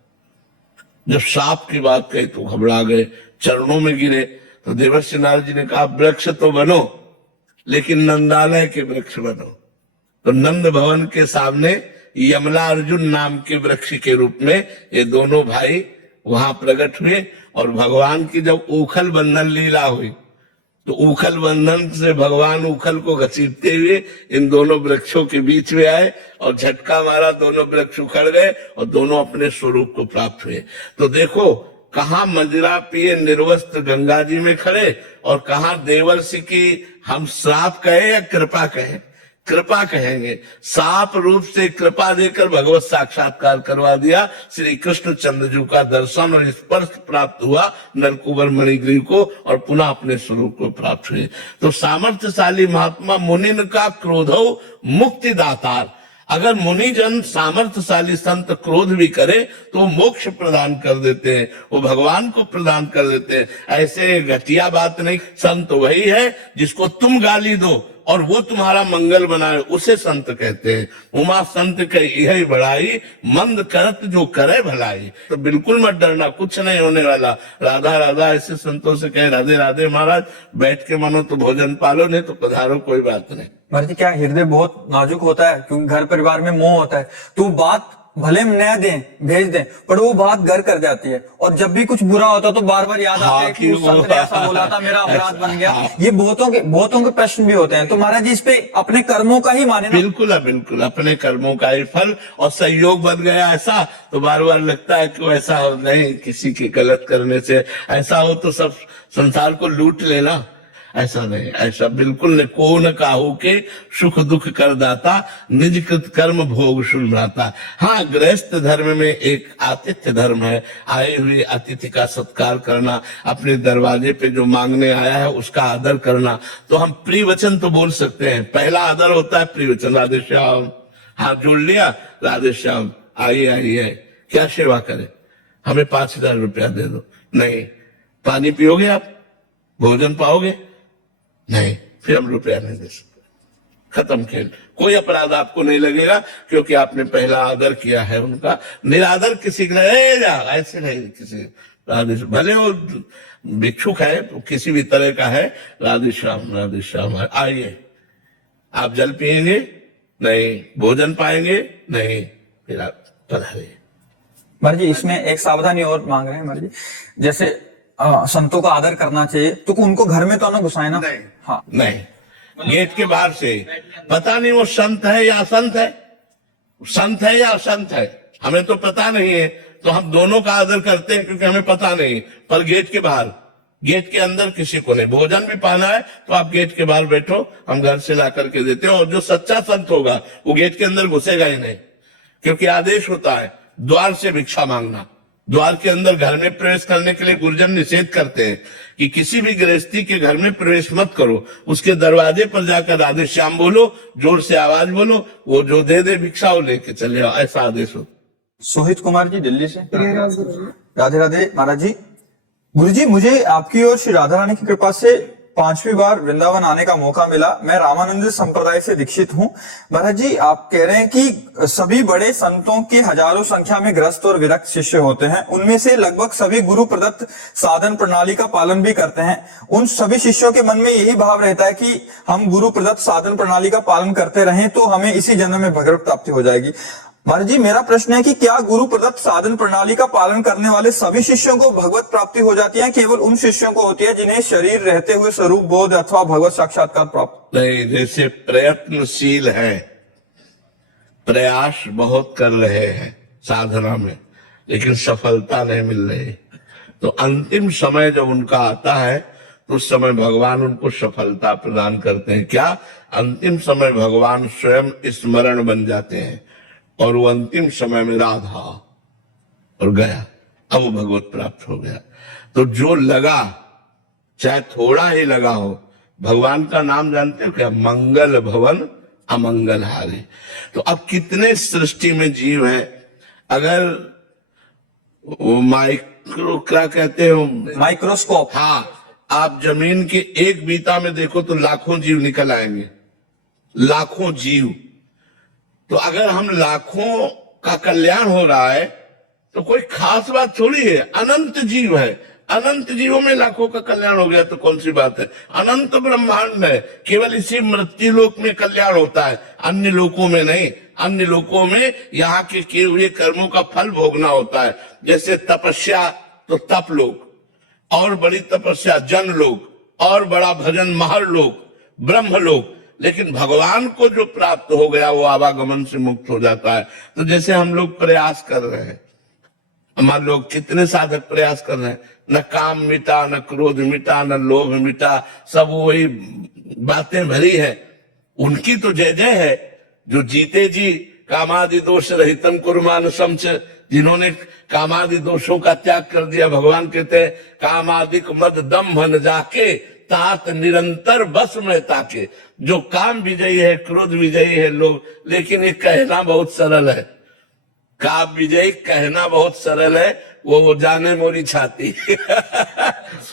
जब शाप की बात कही तो घबरा गए, चरणों में गिरे। तो देवर्षि नारद जी ने कहा वृक्ष तो बनो, लेकिन नंदालय के वृक्ष बनो। तो नंद भवन के सामने यमला अर्जुन नाम के वृक्ष के रूप में ये दोनों भाई वहां प्रकट हुए। और भगवान की जब उखल बंधन लीला हुई, तो उखल बंधन से भगवान उखल को घसीटते हुए इन दोनों वृक्षों के बीच में आए और झटका मारा, दोनों वृक्ष उखड़ गए और दोनों अपने स्वरूप को प्राप्त हुए। तो देखो, कहाँ मदिरा पिए निर्वस्त्र गंगा जी में खड़े, और कहाँ देवर्षि की हम श्राप कहे या कृपा कहे, कृपा कहेंगे। साप रूप से कृपा देकर भगवत साक्षात्कार करवा दिया। श्री कृष्ण चंद्रजू का दर्शन और स्पर्श प्राप्त हुआ नलकूबर मणिग्रीव को, और पुनः अपने स्वरूप को प्राप्त हुए। तो सामर्थ्यशाली महात्मा मुनिन का क्रोधो मुक्ति दातार। अगर मुनिजन सामर्थ्यशाली संत क्रोध भी करे तो वो मोक्ष प्रदान कर देते हैं, वो भगवान को प्रदान कर देते हैं। ऐसे घटिया बात नहीं। संत वही है जिसको तुम गाली दो और वो तुम्हारा मंगल बनाए, उसे संत कहते हैं। उमा संत के यही बड़ाई, मंद करत जो करे भलाई। तो बिल्कुल मत डरना, कुछ नहीं होने वाला। राधा राधा ऐसे संतों से कहे राधे राधे महाराज, बैठ के मानो तो भोजन पालो, नहीं तो पधारो, कोई बात नहीं। महाराज जी क्या हृदय बहुत नाजुक होता है, क्योंकि घर परिवार में मोह होता है, तो बात भले हम न दें, भेज दें, पर वो बात घर कर जाती है। और जब भी कुछ बुरा होता है तो बार बार याद आता है कि उस संत ने ऐसा बोला था, मेरा अपराध बन गया। ये बहुतों के प्रश्न भी होते हैं। तो महाराज जी इस पे अपने कर्मों का ही माने ना। बिल्कुल बिल्कुल, अपने कर्मों का ही फल। और संयोग बन गया ऐसा तो बार बार लगता है कि ऐसा हो नहीं, किसी के गलत करने से ऐसा हो तो सब संसार को लूट लेना, ऐसा नहीं, ऐसा बिल्कुल नहीं। को न काहू के सुख दुख कर दाता, निज कृत कर्म भोग सुनता। हाँ, गृहस्थ धर्म में एक आतिथ्य धर्म है, आए हुए अतिथि का सत्कार करना, अपने दरवाजे पे जो मांगने आया है उसका आदर करना। तो हम प्रिय वचन तो बोल सकते हैं, पहला आदर होता है प्रिय वचन, राधे श्याम, हाथ जोड़ लिया, राधे श्याम, आइए आइए, क्या सेवा करें, हमें 5,000 रुपया दे दो, नहीं। पानी पियोगे आप, भोजन पाओगे, नहीं, फिर हम रुपया नहीं दे सकते, खत्म खेल। कोई अपराध आपको नहीं लगेगा, क्योंकि आपने पहला आदर किया है उनका। निरादर किसी का ऐसे नहीं, किसी राधे, भले वो भिक्षुक है, किसी भी तरह का है, राधे श्याम आइए। आप जल पिएंगे, नहीं। भोजन पाएंगे, नहीं, फिर आप पधारिए। महाराज जी इसमें एक सावधानी और मांग रहे हैं महाराज जी, जैसे संतों का आदर करना चाहिए, तो उनको घर में तो ना घुसाए ना। नहीं, हाँ, नहीं, गेट के बाहर से। पता नहीं वो संत है या असंत है, संत है या असंत है, हमें तो पता नहीं है। तो हम दोनों का आदर करते हैं क्योंकि हमें पता नहीं। पर गेट के बाहर, गेट के अंदर किसी को नहीं। भोजन भी पाना है तो आप गेट के बाहर बैठो, हम घर से ला करके देते हैं। और जो सच्चा संत होगा वो गेट के अंदर घुसेगा ही नहीं, क्योंकि आदेश होता है द्वार से भिक्षा मांगना। द्वार के अंदर घर में प्रवेश करने के लिए गुरुजन निषेध करते हैं कि किसी भी गृहस्थी के घर में प्रवेश मत करो, उसके दरवाजे पर जाकर राधे श्याम बोलो, जोर से आवाज बोलो, वो जो दे दे भिक्षा वो लेके चले आओ, ऐसा आदेश हो। सोहित कुमार जी दिल्ली से। राधे राधे महाराज जी। गुरुजी मुझे आपकी और श्री राधा रानी की कृपा से 5वीं बार वृंदावन आने का मौका मिला। मैं रामानंद संप्रदाय से दीक्षित हूँ। महाराज जी आप कह रहे हैं कि सभी बड़े संतों के हजारों संख्या में ग्रस्त और विरक्त शिष्य होते हैं, उनमें से लगभग सभी गुरु प्रदत्त साधन प्रणाली का पालन भी करते हैं। उन सभी शिष्यों के मन में यही भाव रहता है कि हम गुरु प्रदत्त साधन प्रणाली का पालन करते रहें तो हमें इसी जन्म में भगवत प्राप्ति हो जाएगी। महाराज जी मेरा प्रश्न है कि क्या गुरु प्रदत्त साधन प्रणाली का पालन करने वाले सभी शिष्यों को भगवत प्राप्ति हो जाती है, केवल उन शिष्यों को होती है जिन्हें शरीर रहते हुए स्वरूप बोध अथवा भगवत साक्षात्कार प्राप्त? नहीं, जैसे प्रयत्नशील है, प्रयास बहुत कर रहे हैं साधना में, लेकिन सफलता नहीं मिल रही, तो अंतिम समय जब उनका आता है तो उस समय भगवान उनको सफलता प्रदान करते हैं। क्या? अंतिम समय भगवान स्वयं स्मरण बन जाते हैं और वो अंतिम समय में राधा और गया, अब वो भगवत प्राप्त हो गया। तो जो लगा, चाहे थोड़ा ही लगा हो, भगवान का नाम जानते हो क्या? मंगल भवन अमंगल हारे। तो अब कितने सृष्टि में जीव हैं, अगर वो माइक्रो क्या कहते हो, माइक्रोस्कोप, हाँ, आप जमीन के एक बीता में देखो तो लाखों जीव निकल आएंगे, लाखों जीव। तो अगर हम लाखों का कल्याण हो रहा है तो कोई खास बात थोड़ी है, अनंत जीव है, अनंत जीवों में लाखों का कल्याण हो गया तो कौन सी बात है? अनंत ब्रह्मांड है, केवल इसी मृत्यु लोक में कल्याण होता है, अन्य लोकों में नहीं। अन्य लोकों में यहाँ के किए हुए कर्मों का फल भोगना होता है। जैसे तपस्या तो तप लोक, और बड़ी तपस्या जन लोक, और बड़ा भजन महर लोक, ब्रह्म लोक। लेकिन भगवान को जो प्राप्त हो गया वो आवागमन से मुक्त हो जाता है। तो जैसे हम लोग प्रयास कर रहे हैं, हमारे लोग कितने साधक प्रयास कर रहे हैं, न काम मिटा, न क्रोध मिटा, न लोभ मिटा, सब वही बातें भरी है। उनकी तो जय जय है जो जीते जी कामादि दोष रहितम कुर्मान समच, जिन्होंने कामादि दोषों का त्याग कर दिया। भगवान कहते हैं कामादिक मद दम्भ न जाके तात निरंतर बस में ताके। जो काम विजयी है, क्रोध विजयी है लोग, लेकिन ये कहना बहुत सरल है, काम विजयी कहना बहुत सरल है, वो जाने मोरी छाती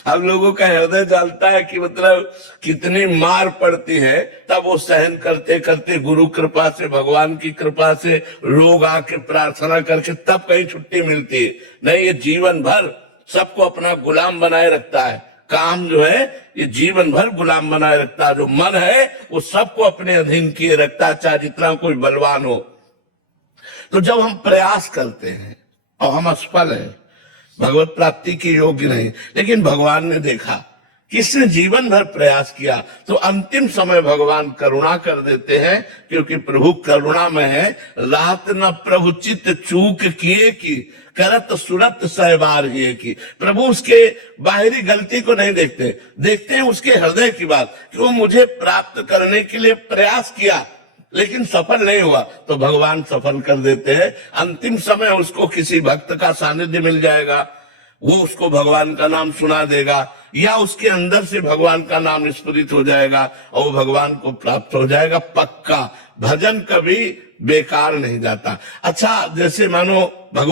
हम लोगों का हृदय जानता है कि मतलब कितनी मार पड़ती है, तब वो सहन करते करते गुरु कृपा से, भगवान की कृपा से, लोग आके प्रार्थना करके तब कहीं छुट्टी मिलती है। नहीं, ये जीवन भर सबको अपना गुलाम बनाए रखता है। काम जो है ये जीवन भर गुलाम बनाए रखता है। जो मन है वो सबको अपने अधीन किए रखता है, चाहे जितना कोई बलवान हो। तो जब हम प्रयास करते हैं और हम असफल हैं, भगवत प्राप्ति के योग्य नहीं, लेकिन भगवान ने देखा कि इसने जीवन भर प्रयास किया, तो अंतिम समय भगवान करुणा कर देते हैं, क्योंकि प्रभु करुणा में है। रात न प्रभु चित्त चूक किए की, करत सुरत सहबार ही की। प्रभु उसके बाहरी गलती को नहीं देखते, देखते हैं उसके हृदय की बात, कि वो मुझे प्राप्त करने के लिए प्रयास किया लेकिन सफल नहीं हुआ, तो भगवान सफल कर देते हैं। अंतिम समय उसको किसी भक्त का सानिध्य मिल जाएगा, वो उसको भगवान का नाम सुना देगा, या उसके अंदर से भगवान का नाम स्फुरित हो जाएगा और वो भगवान को प्राप्त हो जाएगा पक्का। भजन कभी बेकार नहीं जाता। अच्छा, जैसे मानो भगवान